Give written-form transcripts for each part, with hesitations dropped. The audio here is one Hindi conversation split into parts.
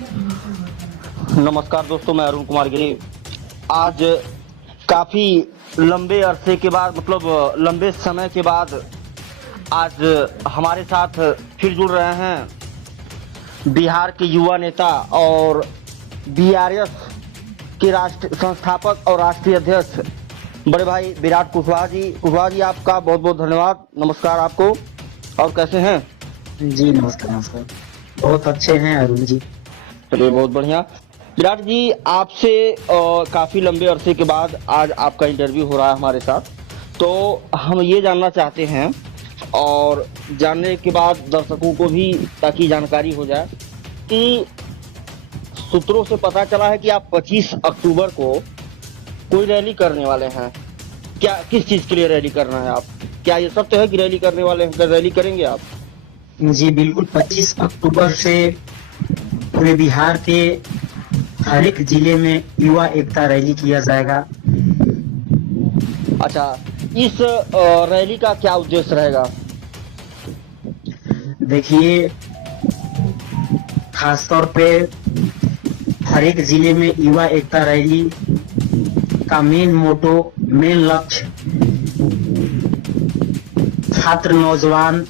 नमस्कार दोस्तों, मैं अरुण कुमार गिरी। आज काफी लंबे अरसे के बाद, मतलब लंबे समय के बाद आज हमारे साथ फिर जुड़ रहे हैं बिहार के युवा नेता और बीआरएस के राष्ट्र संस्थापक और राष्ट्रीय अध्यक्ष बड़े भाई विराट कुशवाहा जी। कुशवाहा जी, आपका बहुत बहुत धन्यवाद। नमस्कार आपको। और कैसे हैं जी? नमस्कार नमस्कार। बहुत अच्छे हैं अरुण जी। चलिए, बहुत बढ़िया। विराट जी, आपसे काफी लंबे अरसे के बाद आज आपका इंटरव्यू हो रहा है हमारे साथ। तो हम ये जानना चाहते हैं और जानने के बाद दर्शकों को भी ताकि जानकारी हो जाए कि सूत्रों से पता चला है कि आप 25 अक्टूबर को कोई रैली करने वाले हैं। क्या, किस चीज के लिए रैली करना है आप? क्या ये सत्य है कि रैली करने वाले हैं? रैली करेंगे आप? जी बिल्कुल, 25 अक्टूबर से पूरे बिहार के हर एक जिले में युवा एकता रैली किया जाएगा। अच्छा, इस रैली का क्या उद्देश्य रहेगा? देखिए, खासतौर पे हर एक जिले में युवा एकता रैली का मेन मोटो, मेन लक्ष्य छात्र, नौजवान,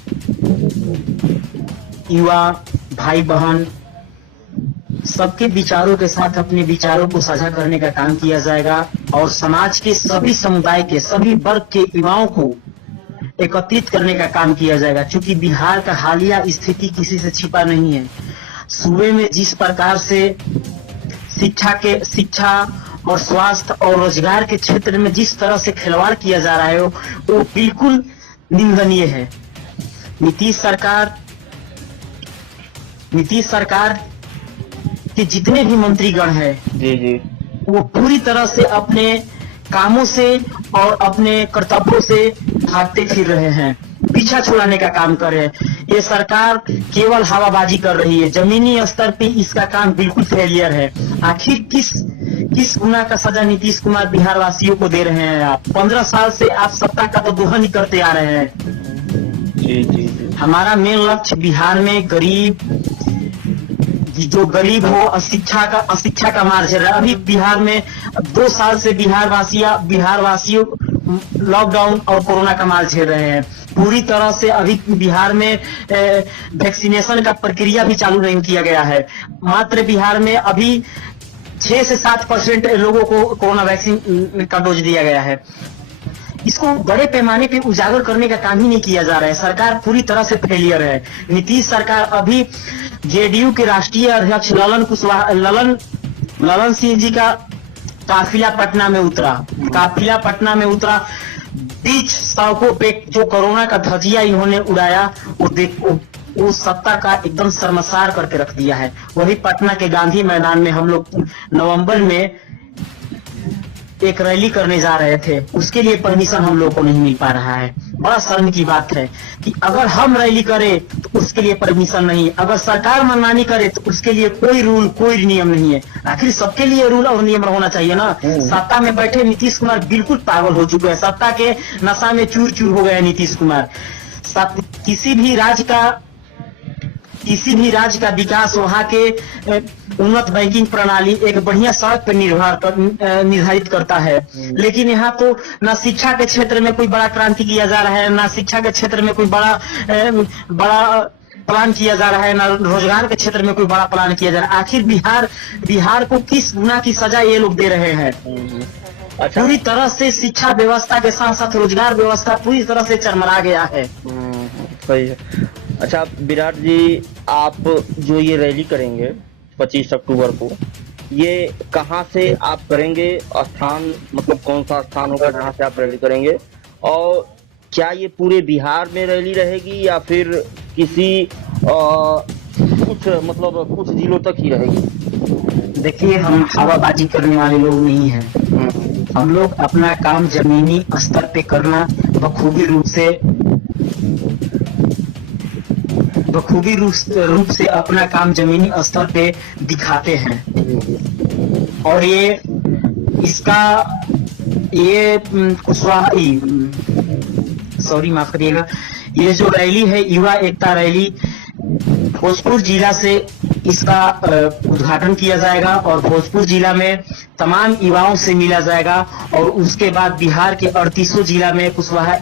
युवा, भाई बहन सबके विचारों के साथ अपने विचारों को साझा करने का काम किया जाएगा और समाज के सभी समुदाय के, सभी वर्ग के युवाओं को एकत्रित करने का काम किया जाएगा। क्योंकि बिहार का हालिया स्थिति किसी से छिपा नहीं है। सूबे में जिस प्रकार से शिक्षा और स्वास्थ्य और रोजगार के क्षेत्र में जिस तरह से खिलवाड़ किया जा रहा है वो बिल्कुल निंदनीय है। नीतीश सरकार के जितने भी मंत्रीगण हैं, जी, वो पूरी तरह से अपने कामों से और अपने कर्तव्यों से भागते फिर रहे हैं, पीछा छुड़ाने का काम कर रहे हैं। ये सरकार केवल हवाबाजी कर रही है। जमीनी स्तर पे इसका काम बिल्कुल फेलियर है। आखिर किस गुनाह का सजा नीतीश कुमार बिहार वासियों को दे रहे हैं? आप 15 साल से आप सत्ता का तो दोहन ही करते आ रहे हैं। जी। हमारा मेन लक्ष्य बिहार में जो गरीब हो, अशिक्षा का मार्ग है। अभी बिहार में 2 साल से बिहार वासियों लॉकडाउन और कोरोना का मार्ग झेल रहे हैं। पूरी तरह से अभी बिहार में वैक्सीनेशन का प्रक्रिया भी चालू नहीं किया गया है। मात्र बिहार में अभी 6 से 7% लोगों को कोरोना वैक्सीन का डोज दिया गया है। इसको बड़े पैमाने पे उजागर करने का काम ही नहीं किया जा रहा है। सरकार पूरी तरह से फेलियर है। नीतीश सरकार अभी जेडीयू के राष्ट्रीय अध्यक्ष ललन सिंह जी का काफिला पटना में उतरा। बीच सड़कों पे जो कोरोना का धजिया इन्होंने उड़ाया, वो सत्ता का एकदम शर्मसार करके रख दिया है। वही पटना के गांधी मैदान में हम लोग नवंबर में एक रैली करने जा रहे थे, उसके लिए परमिशन हम लोग को नहीं मिल पा रहा है। बड़ा शर्म की बात है कि अगर हम रैली करें तो उसके लिए परमिशन नहीं, अगर सरकार मनमानी करे तो उसके लिए कोई रूल, कोई नियम नहीं है। आखिर सबके लिए रूल और नियम होना चाहिए ना। सत्ता में बैठे नीतीश कुमार बिल्कुल पागल हो चुके हैं। सत्ता के नशा में चूर चूर हो गए नीतीश कुमार। किसी भी राज्य का विकास, वहाँ के उन्नत बैंकिंग प्रणाली एक बढ़िया सड़क पर निर्धारित करता है। लेकिन यहाँ तो ना शिक्षा के क्षेत्र में कोई बड़ा क्रांति किया जा रहा है, ना शिक्षा के क्षेत्र में कोई बड़ा प्लान किया जा रहा है, ना रोजगार के क्षेत्र में कोई बड़ा प्लान किया जा रहा है। आखिर बिहार को किस गुनाह की सजा ये लोग दे रहे हैं? अच्छा, पूरी तरह से शिक्षा व्यवस्था के साथ साथ रोजगार व्यवस्था पूरी तरह से चरमरा गया है। सही है। अच्छा विराट जी, आप जो ये रैली करेंगे 25 अक्टूबर को, ये कहाँ से आप करेंगे? स्थान, मतलब कौन सा स्थान होगा जहाँ से आप रैली करेंगे? और क्या ये पूरे बिहार में रैली रहेगी या फिर किसी कुछ जिलों तक ही रहेगी? देखिए, हम हवाबाजी करने वाले लोग नहीं हैं। हम लोग अपना काम जमीनी स्तर पे करना बखूबी रूप से अपना काम जमीनी स्तर पे दिखाते हैं। और माफ करिएगा, ये जो रैली है, युवा एकता रैली, भोजपुर जिला से इसका उद्घाटन किया जाएगा और भोजपुर जिला में तमाम युवाओं से मिला जाएगा और उसके बाद बिहार के 38 जिला में कुशवाहा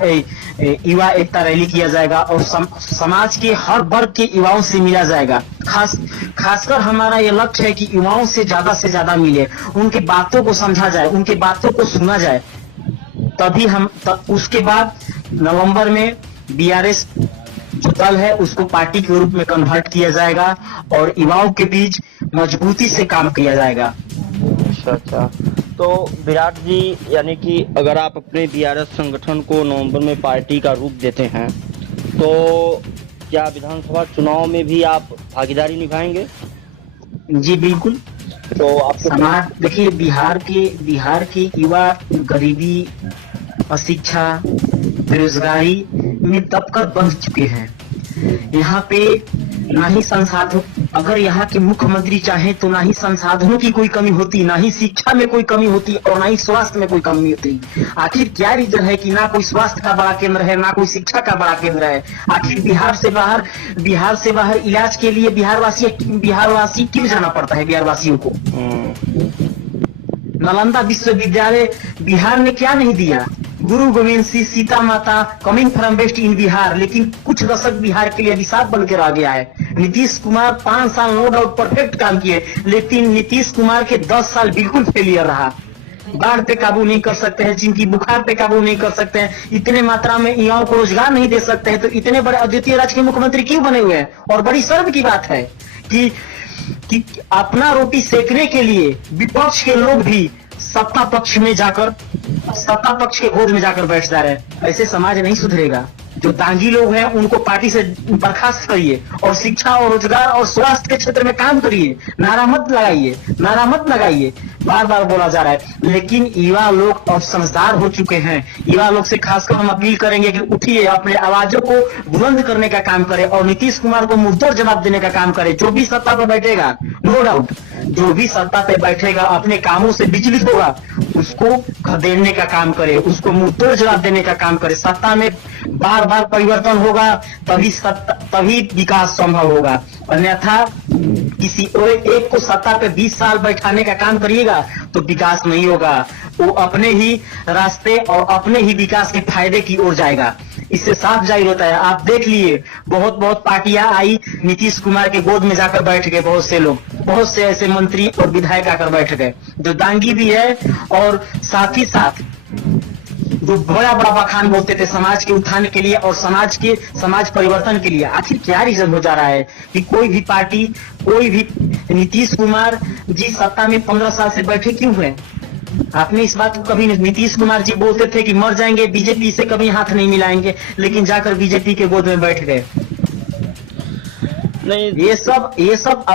युवा एकता रैली किया जाएगा और समाज के हर वर्ग के युवाओं से मिला जाएगा। खासकर हमारा यह लक्ष्य है कि युवाओं से ज्यादा मिले, उनके बातों को समझा जाए, उनके बातों को सुना जाए, तभी हम उसके बाद नवंबर में बीआरएस जो दल है उसको पार्टी के रूप में कन्वर्ट किया जाएगा और युवाओं के बीच मजबूती से काम किया जाएगा। अच्छा, तो विराट जी, यानी कि अगर आप अपने बीआरएस संगठन को नवंबर में पार्टी का रूप देते हैं तो क्या विधानसभा चुनाव में भी आप भागीदारी निभाएंगे? जी बिल्कुल। तो आप समाज देखिए, बिहार के युवा गरीबी, अशिक्षा, बेरोजगारी में दबकर बंध चुके हैं। यहाँ पे ना ही संसाधन, अगर यहाँ के मुख्यमंत्री चाहे तो ना ही संसाधनों की कोई कमी होती, ना ही शिक्षा में कोई कमी होती और ना ही स्वास्थ्य में कोई कमी होती। आखिर क्या रीजन है कि ना कोई स्वास्थ्य का बड़ा केंद्र है, ना कोई शिक्षा का बड़ा केंद्र है? आखिर बिहार से बाहर इलाज के लिए बिहारवासी क्यों जाना पड़ता है बिहार वासियों को? नालंदा विश्वविद्यालय बिहार ने क्या नहीं दिया? गुरु गोविंद सिंह, सीता माता कमिंग फ्रॉम वेस्ट इन बिहार, लेकिन कुछ दशक बिहार के लिए अभिशाप बनकर आ गया है। नीतीश कुमार 5 साल नो डाउट परफेक्ट काम किए, लेकिन नीतीश कुमार के 10 साल बिल्कुल फेलियर रहा। बाढ़ पे काबू नहीं कर सकते हैं, जिनकी बुखार पे काबू नहीं कर सकते हैं, इतने मात्रा में युवाओं को रोजगार नहीं दे सकते हैं, तो इतने बड़े अद्वितीय राज्य के मुख्यमंत्री क्यों बने हुए हैं? और बड़ी शर्म की बात है कि अपना रोटी सेकने के लिए विपक्ष के लोग भी सत्ता पक्ष के गोद में जाकर बैठ जा रहे हैं। ऐसे समाज नहीं सुधरेगा। जो दांगी लोग हैं उनको पार्टी से बर्खास्त करिए और शिक्षा और रोजगार और स्वास्थ्य के क्षेत्र में काम करिए। नारा मत लगाइए, बार बार बोला जा रहा है, लेकिन युवा लोग अब समझदार हो चुके हैं। युवा लोग से खासकर हम अपील करेंगे कि उठिए, अपने आवाजों को बुलंद करने का काम करें और नीतीश कुमार को मुंहतोड़ जवाब देने का काम करें। जो भी सत्ता पर बैठेगा, नो डाउट, जो भी सत्ता पे बैठेगा अपने कामों से विचलित होगा, उसको खदेड़ने का काम करे, उसको मुंहतोड़ जवाब देने का काम करे। सत्ता में बार बार परिवर्तन होगा तभी विकास संभव होगा, अन्यथा किसी और एक को सत्ता पे 20 साल बैठाने का काम करिएगा तो विकास नहीं होगा। वो अपने ही रास्ते और अपने ही विकास के फायदे की ओर जाएगा। इससे साफ जाहिर होता है। आप देख लिए, बहुत पार्टियां आई, नीतीश कुमार के गोद में जाकर बैठ गए बहुत से लोग, बहुत से ऐसे मंत्री और विधायक आकर बैठ गए जो दांगी भी है और साथ ही साथ जो बड़ा बखान बोलते थे समाज के उत्थान के लिए और समाज परिवर्तन के लिए। आखिर क्या रीजन हो जा रहा है कि कोई भी पार्टी, कोई भी नीतीश कुमार जी सत्ता में 15 साल से बैठे क्यों हुए? आपने इस बात को कभी नहीं? नीतीश कुमार जी बोलते थे कि मर जाएंगे, बीजेपी से कभी हाथ नहीं मिलाएंगे, लेकिन जाकर बीजेपी के गोद में बैठ गए। नहीं, ये सब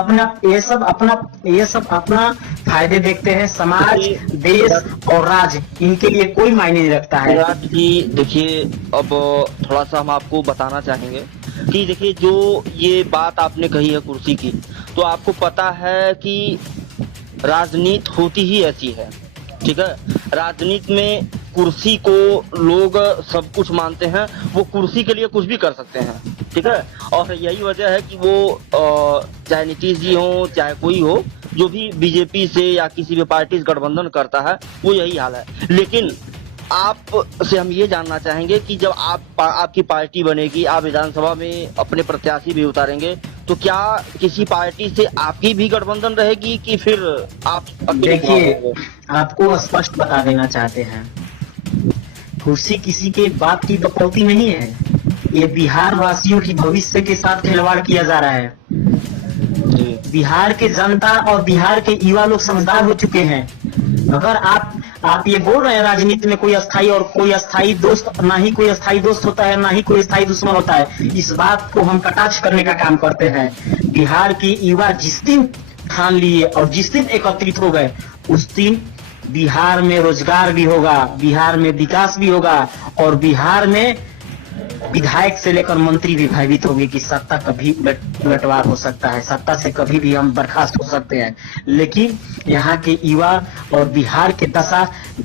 अपना फायदे देखते हैं। समाज, देश और राज्य, इनके लिए कोई मायने नहीं रखता है। विराट जी देखिए, अब थोड़ा सा हम आपको बताना चाहेंगे कि देखिए, जो ये बात आपने कही है कुर्सी की, तो आपको पता है कि राजनीति होती ही ऐसी है, ठीक है? राजनीति में कुर्सी को लोग सब कुछ मानते हैं, वो कुर्सी के लिए कुछ भी कर सकते हैं, ठीक है? और यही वजह है कि वो चाहे नीतीश जी हो, चाहे कोई हो, जो भी बीजेपी से या किसी भी पार्टी से गठबंधन करता है, वो यही हाल है। लेकिन आप से हम ये जानना चाहेंगे कि जब आपकी पार्टी बनेगी, आप विधानसभा में अपने प्रत्याशी भी उतारेंगे, तो क्या किसी पार्टी से आपकी भी गठबंधन रहेगी कि फिर आप? देखिए, आपको स्पष्ट बता देना चाहते हैं, कुर्सी किसी के बाप की बकौती नहीं है। ये बिहार वासियों की भविष्य के साथ खिलवाड़ किया जा रहा है। बिहार के जनता और बिहार के युवा लोग समझदार हो चुके हैं। अगर आप ये बोल रहे हैं राजनीति में कोई अस्थाई और कोई अस्थाई दोस्त, ना ही कोई अस्थाई दोस्त होता है, ना ही कोई अस्थाई दुश्मन होता है, इस बात को हम कटाक्ष करने का काम करते हैं। बिहार के युवा जिस दिन ठान लिए और जिस दिन एकत्रित हो गए, उस दिन बिहार में रोजगार भी होगा, बिहार में विकास भी होगा और बिहार में विधायक से लेकर मंत्री भी भयभीत हो गए कि सत्ता कभी उलटवार हो सकता है, सत्ता से कभी भी हम बर्खास्त हो सकते हैं। लेकिन यहाँ के युवा और बिहार के दशा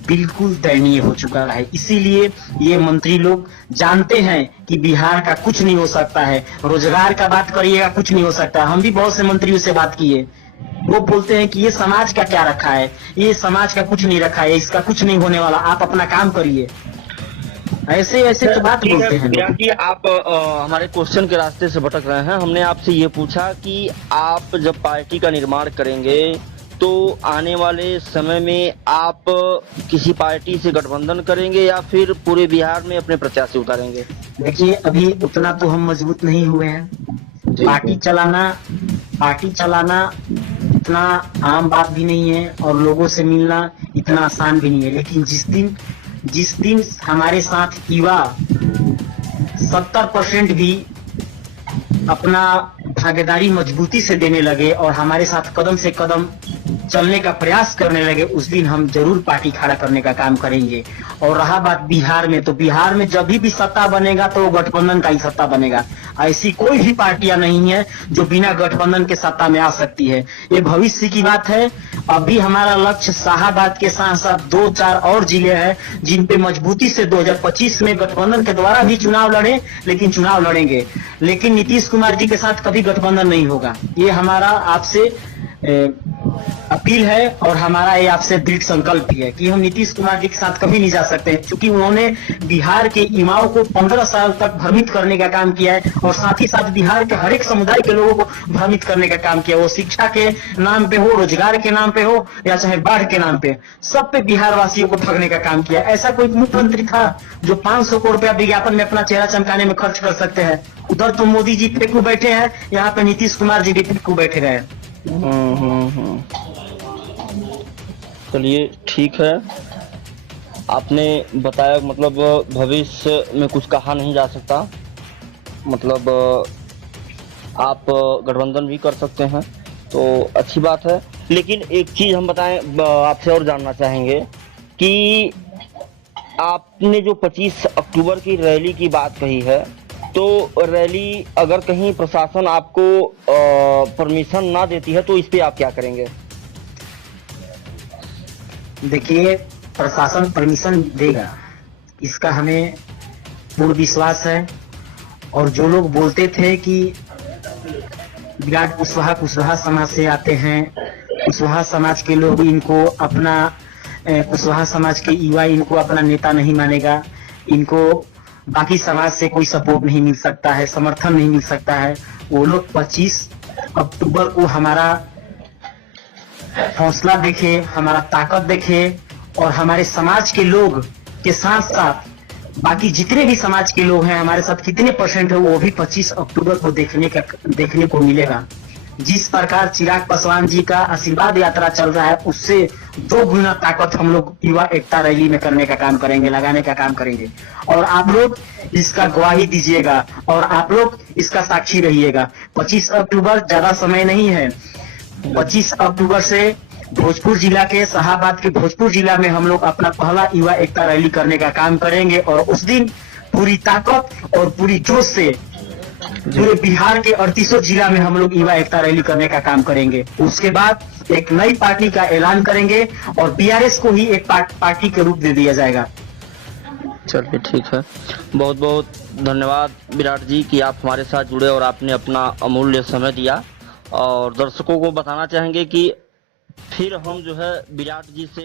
बिल्कुल दयनीय हो चुका है। इसीलिए ये मंत्री लोग जानते हैं कि बिहार का कुछ नहीं हो सकता है। रोजगार का बात करिएगा, कुछ नहीं हो सकता। हम भी बहुत से मंत्रियों से बात किए, वो बोलते हैं कि ये समाज का क्या रखा है, ये समाज का कुछ नहीं रखा है, इसका कुछ नहीं होने वाला, आप अपना काम करिए। ऐसे ऐसे तो बात बोलते हैं लोग। कि आप हमारे क्वेश्चन के रास्ते से भटक रहे हैं। हमने आपसे ये पूछा कि आप जब पार्टी का निर्माण करेंगे तो आने वाले समय में आप किसी पार्टी से गठबंधन करेंगे या फिर पूरे बिहार में अपने प्रत्याशी उतारेंगे? देखिए, अभी उतना तो हम मजबूत नहीं हुए हैं। पार्टी चलाना इतना आम बात भी नहीं है और लोगों से मिलना इतना आसान भी नहीं है। लेकिन जिस दिन हमारे साथ युवा 70% भी अपना भागीदारी मजबूती से देने लगे और हमारे साथ कदम से कदम चलने का प्रयास करने लगे, उस दिन हम जरूर पार्टी खड़ा करने का काम करेंगे। और रहा बात बिहार में, तो बिहार में जब भी सत्ता बनेगा तो गठबंधन का ही सत्ता बनेगा। ऐसी कोई भी पार्टियां नहीं है जो बिना गठबंधन के सत्ता में आ सकती है। ये भविष्य की बात है। अभी हमारा लक्ष्य शाहाबाद के साथ साथ 2-4 और जिले हैं जिन पे मजबूती से 2025 में गठबंधन के द्वारा भी चुनाव लड़े, लेकिन चुनाव लड़ेंगे, लेकिन नीतीश कुमार जी के साथ कभी गठबंधन नहीं होगा। ये हमारा आपसे अपील है और हमारा ये आपसे दृढ़ संकल्प भी है कि हम नीतीश कुमार जी के साथ कभी नहीं जा सकते, क्योंकि उन्होंने बिहार के युवाओं को 15 साल तक भ्रमित करने का काम किया है और साथ ही साथ बिहार के हर एक समुदाय के लोगों को भ्रमित करने का काम किया। वो शिक्षा के नाम पे हो, रोजगार के नाम पे हो या चाहे बाढ़ के नाम पे, सब पे बिहार वासियों को ठगने का काम किया। ऐसा कोई मुख्यमंत्री था जो 500 करोड़ रुपया विज्ञापन में अपना चेहरा चमकाने में खर्च कर सकते हैं? उधर तो मोदी जी फेंकू बैठे हैं, यहाँ पे नीतीश कुमार जी भी फेंकू बैठे गए। चलिए ठीक है, आपने बताया। मतलब भविष्य में कुछ कहा नहीं जा सकता, मतलब आप गठबंधन भी कर सकते हैं तो अच्छी बात है। लेकिन एक चीज हम बताएं, आपसे और जानना चाहेंगे कि आपने जो 25 अक्टूबर की रैली की बात कही है, तो रैली अगर कहीं प्रशासन आपको परमिशन ना देती है तो इस पे आप क्या करेंगे? देखिए, प्रशासन परमिशन देगा, इसका हमें पूर्ण विश्वास है। और जो लोग बोलते थे कि विराट कुशवाहा समाज से आते हैं, कुशवाहा समाज के लोग इनको अपना, कुशवाहा समाज के युवा इनको अपना नेता नहीं मानेगा, इनको बाकी समाज से कोई सपोर्ट नहीं मिल सकता है, समर्थन नहीं मिल सकता है, वो लोग 25 अक्टूबर को हमारा हौसला देखे, हमारा ताकत देखे और हमारे समाज के लोग के साथ साथ बाकी जितने भी समाज के लोग हैं हमारे साथ कितने % है वो भी 25 अक्टूबर को देखने को मिलेगा। जिस प्रकार चिराग पासवान जी का आशीर्वाद यात्रा चल रहा है, उससे 2 गुना ताकत हम लोग युवा एकता रैली में करने का काम करेंगे, लगाने का काम करेंगे। और आप लोग इसका गवाही दीजिएगा और आप लोग इसका साक्षी रहिएगा। 25 अक्टूबर ज्यादा समय नहीं है। 25 अक्टूबर से भोजपुर जिला के शाहाबाद के भोजपुर जिला में हम लोग अपना पहला युवा एकता रैली करने का काम करेंगे और उस दिन पूरी ताकत और पूरी जोश से पूरे बिहार के 38 जिला में हम लोग युवा एकता रैली करने का काम करेंगे। उसके बाद एक नई पार्टी का ऐलान करेंगे और बीआरएस को ही एक पार्टी के रूप दे दिया जाएगा। चलिए ठीक है, बहुत बहुत धन्यवाद विराट जी कि आप हमारे साथ जुड़े और आपने अपना अमूल्य समय दिया। और दर्शकों को बताना चाहेंगे कि फिर हम जो है विराट जी से